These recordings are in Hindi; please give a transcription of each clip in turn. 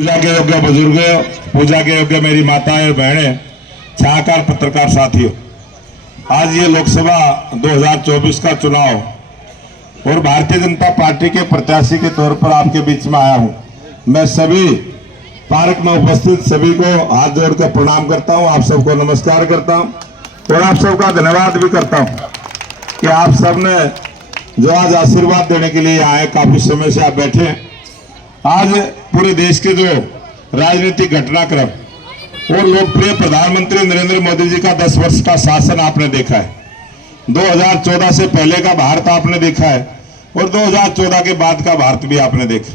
पूजा के योग्य बुजुर्गों, पूजा के योग्य मेरी माताएं और बहनें, छायाकार पत्रकार साथियों, आज ये लोकसभा 2024 का चुनाव और भारतीय जनता पार्टी के प्रत्याशी के तौर पर आपके बीच में आया हूं। मैं सभी पार्क में उपस्थित सभी को हाथ जोड़कर प्रणाम करता हूं, आप सबको नमस्कार करता हूं और आप सबका धन्यवाद भी करता हूं कि आप सबने जो आज आशीर्वाद देने के लिए आए, काफी समय से आप बैठे हैं। आज पूरे देश के जो राजनीतिक घटनाक्रम और लोकप्रिय प्रधानमंत्री नरेंद्र मोदी जी का 10 वर्ष का शासन आपने देखा है। 2014 से पहले का भारत आपने देखा है और 2014 के बाद का भारत भी आपने देखा।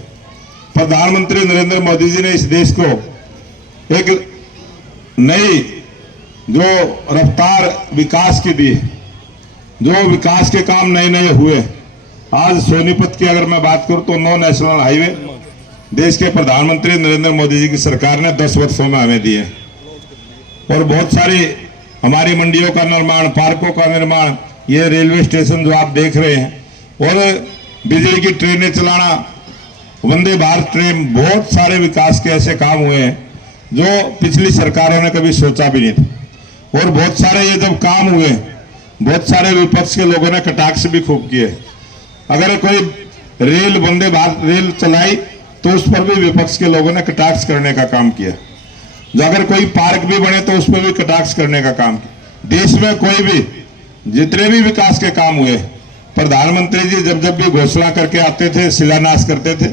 प्रधानमंत्री नरेंद्र मोदी जी ने इस देश को एक नई जो रफ्तार विकास की दी है, जो विकास के काम नए नए हुए। आज सोनीपत की अगर मैं बात करूं तो 9 नेशनल हाईवे देश के प्रधानमंत्री नरेंद्र मोदी जी की सरकार ने 10 वर्षों में हमें दिए और बहुत सारी हमारी मंडियों का निर्माण, पार्कों का निर्माण, ये रेलवे स्टेशन जो आप देख रहे हैं और बिजली की ट्रेनें चलाना, वंदे भारत ट्रेन, बहुत सारे विकास के ऐसे काम हुए हैं जो पिछली सरकारों ने कभी सोचा भी नहीं था। और बहुत सारे ये जब काम हुए, बहुत सारे विपक्ष के लोगों ने कटाक्ष भी खूब किए। अगर कोई रेल, वंदे भारत रेल चलाई तो उस पर भी विपक्ष के लोगों ने कटाक्ष करने का काम किया। जो अगर कोई पार्क भी बने तो उस पर भी कटाक्ष करने का काम किया। देश में कोई भी जितने भी विकास के काम हुए, प्रधानमंत्री जी जब जब भी घोषणा करके आते थे, शिलान्यास करते थे,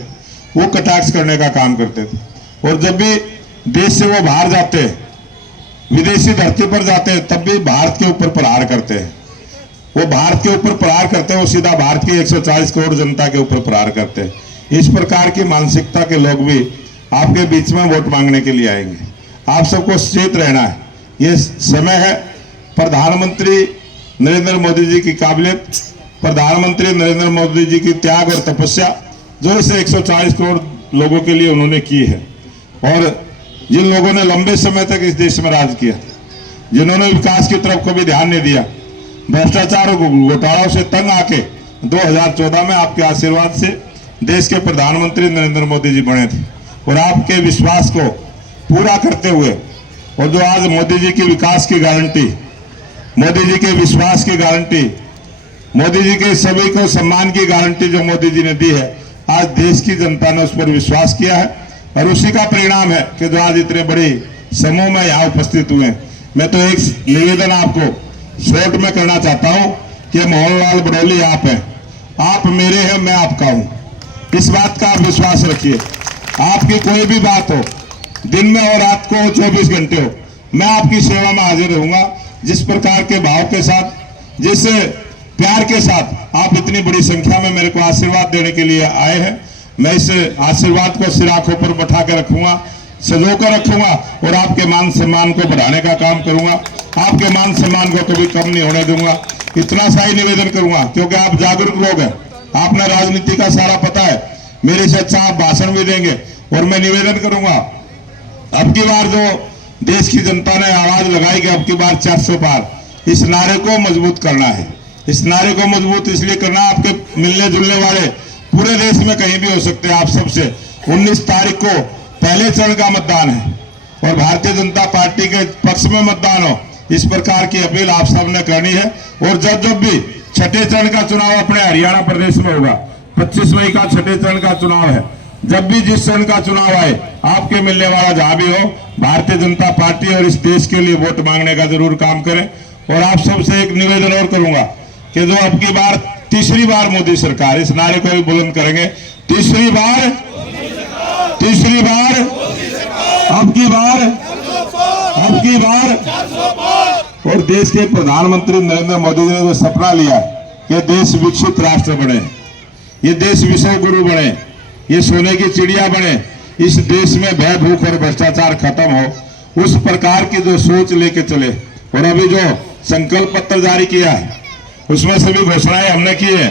वो कटाक्ष करने का काम करते थे। और जब भी देश से वो बाहर जाते, विदेशी धरती पर जाते, तब भी भारत के ऊपर प्रहार करते हैं। वो भारत के ऊपर प्रहार करते हैं, वो सीधा भारत की 140 करोड़ जनता के ऊपर प्रहार करते हैं। इस प्रकार की मानसिकता के लोग भी आपके बीच में वोट मांगने के लिए आएंगे। आप सबको सचेत रहना है। ये समय है प्रधानमंत्री नरेंद्र मोदी जी की काबिलियत, प्रधानमंत्री नरेंद्र मोदी जी की त्याग और तपस्या जो इसे 140 करोड़ लोगों के लिए उन्होंने की है। और जिन लोगों ने लंबे समय तक इस देश में राज किया, जिन्होंने विकास की तरफ कभी ध्यान नहीं दिया, भ्रष्टाचार और घोटालों से तंग आके 2014 में आपके आशीर्वाद से देश के प्रधानमंत्री नरेंद्र मोदी जी बने थे। और आपके विश्वास को पूरा करते हुए और जो आज मोदी जी की विकास की गारंटी, मोदी जी के विश्वास की गारंटी, मोदी जी के सभी को सम्मान की गारंटी जो मोदी जी ने दी है, आज देश की जनता ने उस पर विश्वास किया है और उसी का परिणाम है कि जो आज इतने बड़े समूह में यहाँ उपस्थित हुए हैं। मैं तो एक निवेदन आपको शॉर्ट में करना चाहता हूं कि मोहनलाल बड़ौली आप हैं, आप मेरे हैं, मैं आपका हूं। इस बात का आप विश्वास रखिए। आपकी कोई भी बात हो, दिन में हो, रात को हो, 24 घंटे हो, मैं आपकी सेवा में हाजिर रहूंगा। जिस प्रकार के भाव के साथ, जिस प्यार के साथ आप इतनी बड़ी संख्या में मेरे को आशीर्वाद देने के लिए आए हैं, मैं इस आशीर्वाद को सिर आंखों पर बैठा कर रखूंगा, सजो कर रखूंगा और आपके मान सम्मान को बढ़ाने का काम करूंगा। आपके मान सम्मान को कभी कम नहीं होने दूंगा। इतना सा ही निवेदन करूंगा क्योंकि आप जागरूक लोग हैं, आपने राजनीति का सारा पता है। मेरे से अच्छा आप भाषण भी देंगे। और मैं निवेदन करूंगा, अब की बार जो देश की जनता ने आवाज लगाई कि अब की बार 400 पार, इस नारे को मजबूत करना है। इस नारे को मजबूत इसलिए करना, आपके मिलने जुलने वाले पूरे देश में कहीं भी हो सकते हैं। आप सबसे 19 तारीख को पहले चरण का मतदान है और भारतीय जनता पार्टी के पक्ष में मतदान हो, इस प्रकार की अपील आप सबने करनी है। और जब जब भी छठे चरण का चुनाव अपने हरियाणा प्रदेश में होगा, 25 मई का छठे चरण का चुनाव है, जब भी जिस चरण का चुनाव आए, आपके मिलने वाला जहां भी हो, भारतीय जनता पार्टी और इस देश के लिए वोट मांगने का जरूर काम करें। और आप सबसे एक निवेदन और करूंगा कि जो अब की बार तीसरी बार मोदी सरकार, इस नारे को भी बुलंद करेंगे, तीसरी बार, तीसरी बार, अब की बार, अब की बार। और देश के प्रधानमंत्री नरेंद्र मोदी जी ने जो सपना लिया कि देश विकसित राष्ट्र बने, ये देश विश्व गुरु बने, ये सोने की चिड़िया बने, इस देश में भय, भूख और भ्रष्टाचार खत्म हो, उस प्रकार की जो सोच लेके चले। और अभी जो संकल्प पत्र जारी किया है उसमें सभी घोषणाएं हमने की है,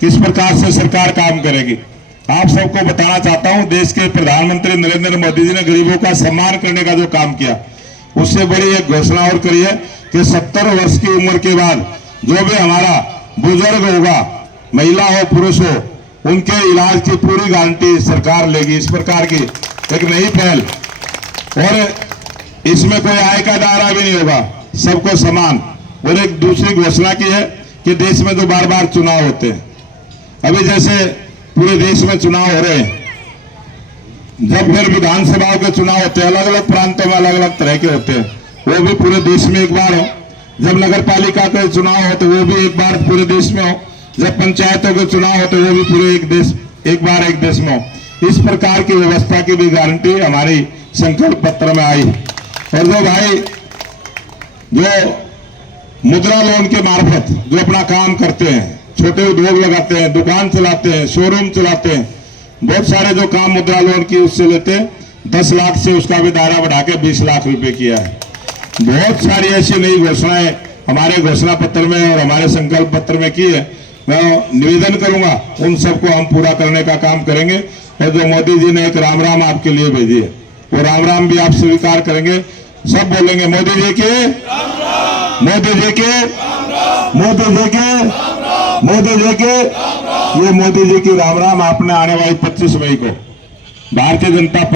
किस प्रकार से सरकार काम करेगी। आप सबको बताना चाहता हूं, देश के प्रधानमंत्री नरेंद्र मोदी जी ने गरीबों का सम्मान करने का जो काम किया, उससे बड़ी एक घोषणा और करी है कि 70 वर्ष की उम्र के बाद जो भी हमारा बुजुर्ग होगा, महिला हो पुरुष हो, उनके इलाज की पूरी गारंटी सरकार लेगी। इस प्रकार की एक नई पहल, और इसमें कोई आय का दायरा भी नहीं होगा, सबको समान। और एक दूसरी घोषणा की है कि देश में तो बार बार चुनाव होते हैं, अभी जैसे पूरे देश में चुनाव हो रहे हैं, जब फिर विधानसभाओं के चुनाव होते हैं, अलग अलग प्रांतों में अलग अलग तरह के होते हैं, वो भी पूरे देश में एक बार हो। जब नगर पालिका के चुनाव हो तो वो भी एक बार पूरे देश में हो। जब पंचायतों के चुनाव हो तो वो भी पूरे एक बार एक देश में हो। इस प्रकार की व्यवस्था की भी गारंटी हमारी संकल्प पत्र में आई। और जो भाई जो मुद्रा लोन के मार्फत जो अपना काम करते हैं, छोटे उद्योग लगाते हैं, दुकान चलाते हैं, शोरूम चलाते हैं, बहुत सारे जो काम मुद्रा लोन की उससे लेते हैं, 10 लाख से उसका भी दायरा बढ़ा के 20 लाख रुपए किया है। बहुत सारी ऐसी नई घोषणाएं हमारे घोषणा पत्र में और हमारे संकल्प पत्र में की है। मैं निवेदन करूंगा उन सबको हम पूरा करने का काम करेंगे। और जो मोदी जी ने एक राम राम आपके लिए भेजी है, वो राम राम भी आप स्वीकार करेंगे। सब बोलेंगे मोदी जी के, मोदी जी के, मोदी जी के, मोदी जी के। ये मोदी जी की राम राम आपने आने वाली 25 मई को भारतीय जनता